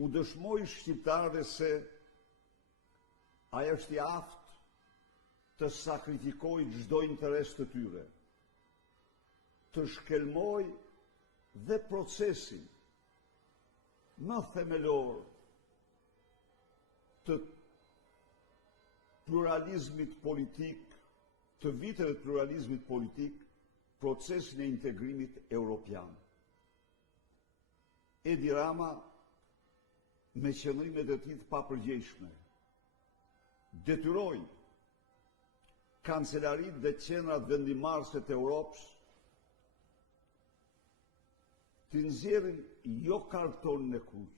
u dëshmoj shqiptarëve se ajo është i aftë të sakrifikoj çdo interes të tyre, të shkelmoj dhe procesin më themelor të pluralizmit politik, të viteve të pluralizmit politik, procesin e integrimit europian. Edi Rama, me qëndrimet e tij të papërgjegjshme, detyroi kancelarit dhe qendrat vendimarrëse të Europës të nxjerrin jo kartonin e kuq,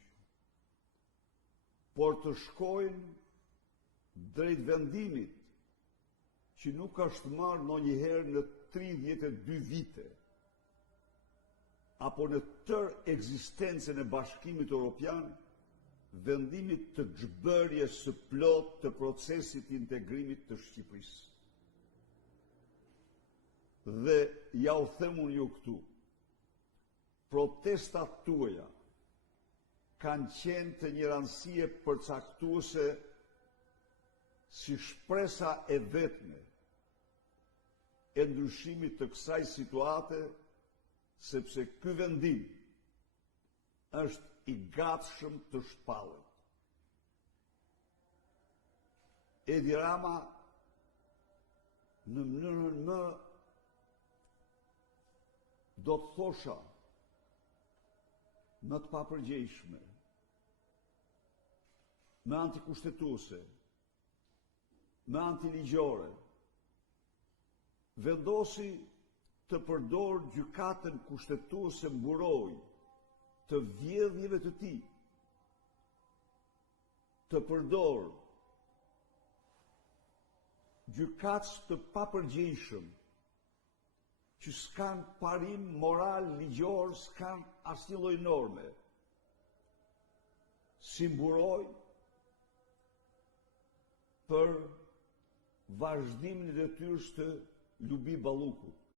por të shkojnë drejt vendimit që nuk është marrë ndonjëherë në 32 vite, apo në tërë ekzistencën e Bashkimit Evropian, vendimit të xhbërjes së plot të procesit të integrimit të Shqipërisë. Dhe ja u them unë ju këtu, protestat tuaja kanë qenë të një rëndësie përcaktuese si shpresa e vetme e ndryshimit të kësaj situate, sepse ky vendim është i gatshëm të shpallet. Edi Rama, në mënyrën më, do të thosha, më të papërgjegjshme, më antikushtetuese, më antiligjore, vendosi të përdor gjykatën kushtetuese mburoj të vjedhjeve të tij, të përdor gjykatës të papërgjegjshëm që s'kan parim moral ligjor, s'kan asnjë lloj norme, si mburoj për vazhdimin e detyrës të Lubi Ballukut.